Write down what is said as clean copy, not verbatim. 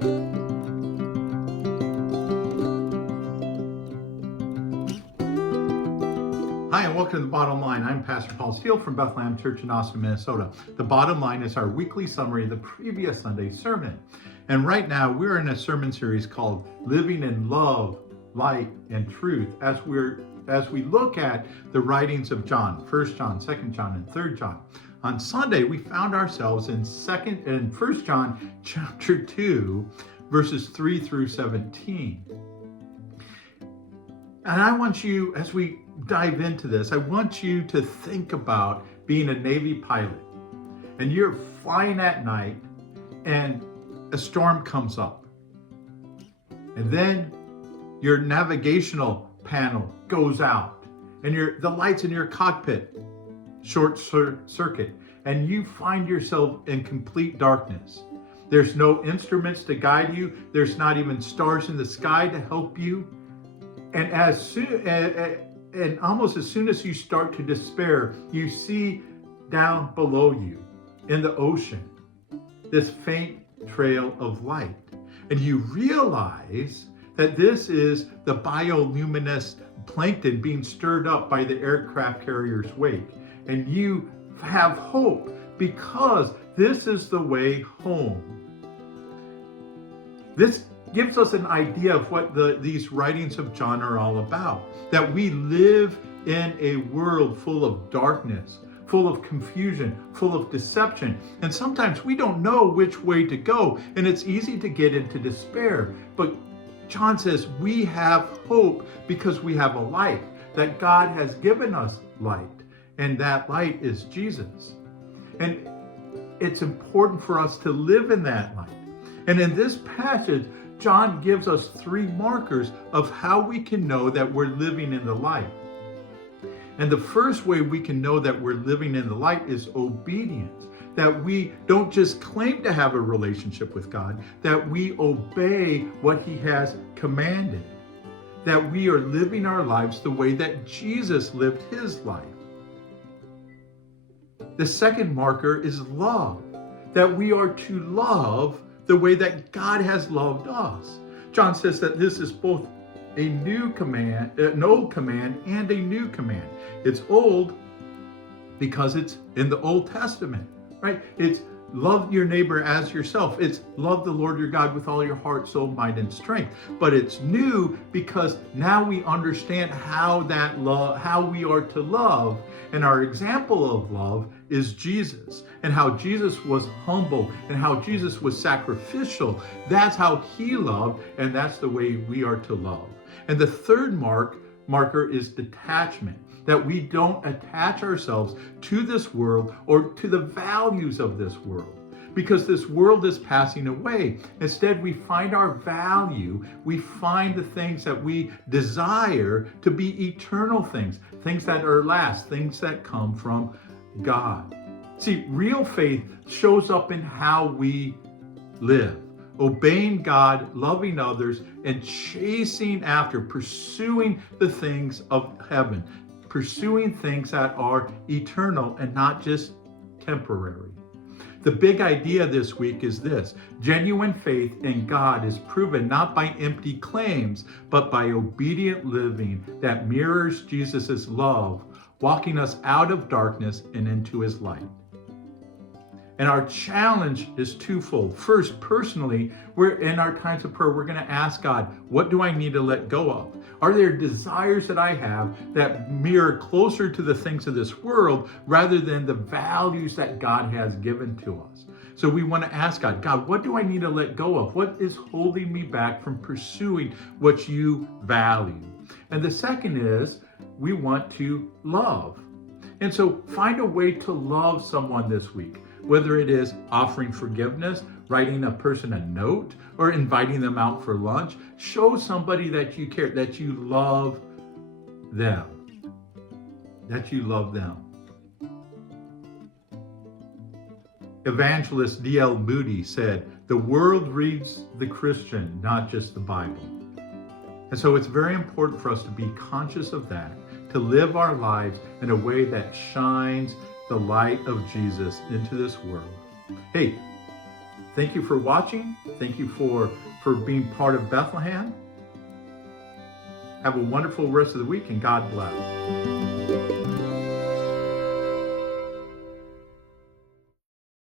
Hi, and welcome to the Bottom Line. I'm Pastor Paul Steele from Bethlehem Church in Austin, Minnesota. The Bottom Line is our weekly summary of the previous Sunday's sermon. And right now, we're in a sermon series called Living in Love, Light, and Truth as we look at the writings of John, 1 John, 2 John, and 3 John. On Sunday, we found ourselves in 1 John chapter 2, verses 3 through 17. And I want you, as we dive into this, I want you to think about being a Navy pilot. And you're flying at night and a storm comes up. And then your navigational panel goes out and the lights in your cockpit short circuit. And you find yourself in complete darkness. There's no instruments to guide you. There's not even stars in the sky to help you. And almost as soon as you start to despair, you see down below you in the ocean this faint trail of light. And you realize that this is the bioluminescent plankton being stirred up by the aircraft carrier's wake. And you have hope because this is the way home. This gives us an idea of what these writings of John are all about. That we live in a world full of darkness, full of confusion, full of deception. And sometimes we don't know which way to go. And it's easy to get into despair. But John says we have hope because we have a light, that God has given us light. And that light is Jesus. And it's important for us to live in that light. And in this passage, John gives us 3 markers of how we can know that we're living in the light. And the first way we can know that we're living in the light is obedience. That we don't just claim to have a relationship with God, that we obey what He has commanded. That we are living our lives the way that Jesus lived His life. The second marker is love. That we are to love the way that God has loved us. John says that this is both an old command and a new command. It's old because it's in the Old Testament, right? It's love your neighbor as yourself. It's love the Lord your God with all your heart, soul, mind, and strength. But it's new because now we understand how we are to love. And our example of love is Jesus, and how Jesus was humble and how Jesus was sacrificial. That's how He loved, and that's the way we are to love. And the third marker is detachment, that we don't attach ourselves to this world or to the values of this world, because this world is passing away. Instead, we find our value, we find the things that we desire to be eternal things, things that are last, things that come from God. See, real faith shows up in how we live, obeying God, loving others, and chasing after, pursuing the things of heaven, pursuing things that are eternal and not just temporary. The big idea this week is this: genuine faith in God is proven not by empty claims, but by obedient living that mirrors Jesus' love, walking us out of darkness and into His light. And our challenge is twofold. First, personally, we're in our times of prayer, we're going to ask God, what do I need to let go of? Are there desires that I have that mirror closer to the things of this world rather than the values that God has given to us? So we want to ask God, what do I need to let go of? What is holding me back from pursuing what you value? And the second is, we want to love. And so find a way to love someone this week. Whether it is offering forgiveness, writing a person a note, or inviting them out for lunch, show somebody that you care, that you love them. That you love them. Evangelist D.L. Moody said, "The world reads the Christian, not just the Bible." And so it's very important for us to be conscious of that, to live our lives in a way that shines the light of Jesus into this world. Hey, Thank you for watching. Thank you for being part of Bethlehem. Have a wonderful rest of the week, and God bless.